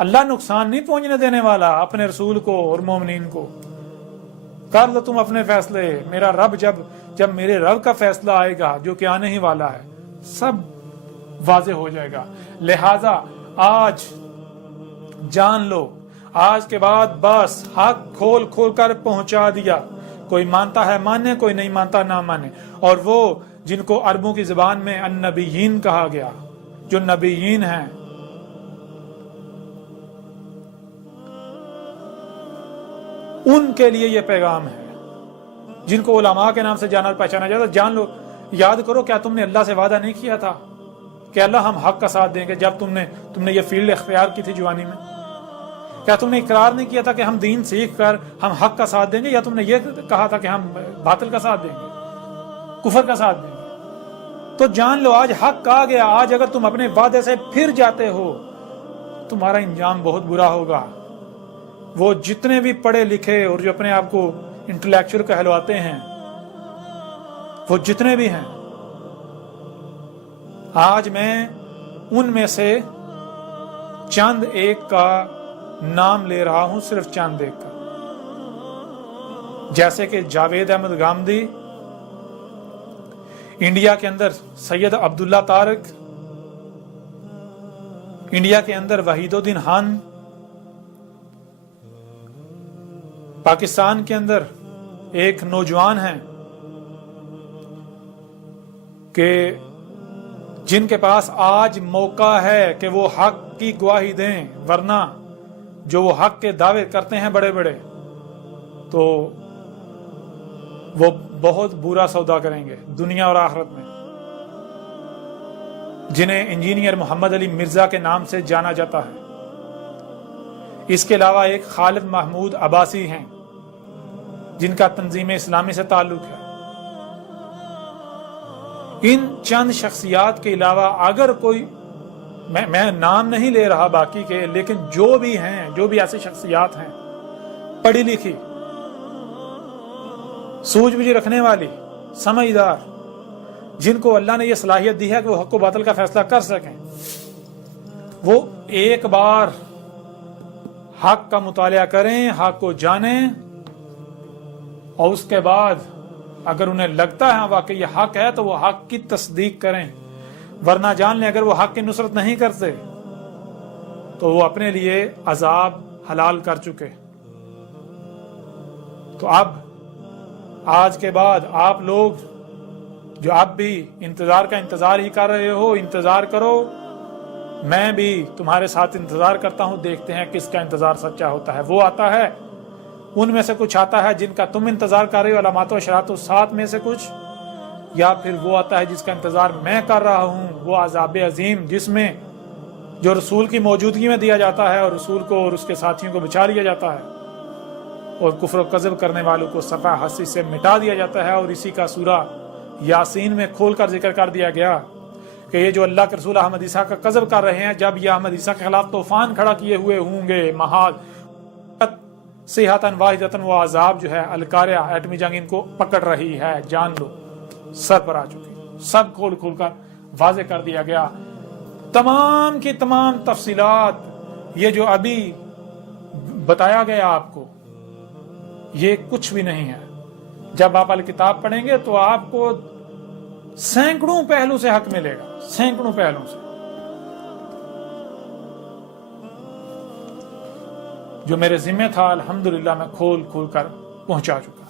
اللہ نقصان نہیں پہنچنے دینے والا اپنے رسول کو اور مومنین کو. کر لو تم اپنے فیصلے. میرا رب جب میرے رب کا فیصلہ آئے گا جو کہ آنے ہی والا ہے, سب واضح ہو جائے گا. لہذا آج جان لو, آج کے بعد بس حق کھول کھول کر پہنچا دیا. کوئی مانتا ہے مانے, کوئی نہیں مانتا نہ مانے. اور وہ جن کو عربوں کی زبان میں النبیین کہا گیا, جو نبیین ہیں, ان کے لیے یہ پیغام ہے. جن کو علماء کے نام سے جانا پہچانا جاتا, جان لو, یاد کرو کیا تم نے اللہ سے وعدہ نہیں کیا تھا کہ اللہ ہم حق کا ساتھ دیں گے جب تم نے یہ فیلڈ اختیار کی تھی جوانی میں؟ کیا تم نے اقرار نہیں کیا تھا کہ ہم دین سیکھ کر ہم حق کا ساتھ دیں گے, یا تم نے یہ کہا تھا کہ ہم باطل کا ساتھ دیں گے, کفر کا ساتھ دیں گے؟ تو جان لو آج حق آ گیا. آج اگر تم اپنے وعدے سے پھر جاتے ہو, تمہارا انجام بہت برا ہوگا. وہ جتنے بھی پڑھے لکھے اور جو اپنے آپ کو انٹلیکچوئل کہلواتے ہیں, وہ جتنے بھی ہیں, آج میں ان میں سے چند ایک کا نام لے رہا ہوں, صرف چند ایک کا. جیسے کہ جاوید احمد گامدی, انڈیا کے اندر سید عبداللہ طارق, انڈیا کے اندر وحید الدین خان, پاکستان کے اندر ایک نوجوان ہیں کہ جن کے پاس آج موقع ہے کہ وہ حق کی گواہی دیں, ورنہ جو وہ حق کے دعوے کرتے ہیں بڑے بڑے, تو وہ بہت برا سودا کریں گے دنیا اور آخرت میں. جنہیں انجینئر محمد علی مرزا کے نام سے جانا جاتا ہے. اس کے علاوہ ایک خالد محمود عباسی ہیں جن کا تنظیم اسلامی سے تعلق ہے. ان چند شخصیات کے علاوہ اگر کوئی, میں نام نہیں لے رہا باقی کے, لیکن جو بھی ہیں, جو بھی ایسی شخصیات ہیں پڑھی لکھی, سوچ بوجھ رکھنے والی, سمجھدار, جن کو اللہ نے یہ صلاحیت دی ہے کہ وہ حق و باطل کا فیصلہ کر سکیں, وہ ایک بار حق کا مطالعہ کریں, حق کو جانیں, اور اس کے بعد اگر انہیں لگتا ہے واقعی یہ حق ہے تو وہ حق کی تصدیق کریں. ورنہ جان لیں اگر وہ حق کی نصرت نہیں کرتے تو وہ اپنے لیے عذاب حلال کر چکے. تو اب آج کے بعد آپ لوگ جو اب بھی انتظار ہی کر رہے ہو, انتظار کرو. میں بھی تمہارے ساتھ انتظار کرتا ہوں, دیکھتے ہیں کس کا انتظار سچا ہوتا ہے. وہ آتا ہے, ان میں سے کچھ آتا ہے جن کا تم انتظار کر رہے ہو, علامات و اشارات و سات میں سے کچھ, یا پھر وہ آتا ہے جس کا انتظار میں کر رہا ہوں, وہ عذاب عظیم جس میں جو رسول کی موجودگی میں دیا جاتا ہے اور رسول کو اور اس کے ساتھیوں کو بچا لیا جاتا ہے, اور کفر و کذب کرنے والوں کو صفحہ ہستی سے مٹا دیا جاتا ہے. اور اسی کا سورہ یاسین میں کھول کر ذکر کر دیا گیا کہ یہ جو اللہ کے رسول احمد عیسیٰ کا کذب کر رہے ہیں, جب یہ احمد عیسیٰ کے خلاف طوفان کھڑا کیے ہوئے ہوں گے, محال صیحۃ واحدۃ, وہ عذاب جو ہے القاریہ ایٹمی جنگ ان کو پکڑ رہی ہے, جان لو سر پر آ چکی. سب کھول کھول کر واضح کر دیا گیا. تمام کی تمام تفصیلات یہ جو ابھی بتایا گیا آپ کو, یہ کچھ بھی نہیں ہے. جب آپ الکتاب پڑھیں گے تو آپ کو سینکڑوں پہلو سے حق ملے گا, سینکڑوں پہلو سے, جو میرے ذمہ تھا الحمدللہ میں کھول کھول کر پہنچا چکا.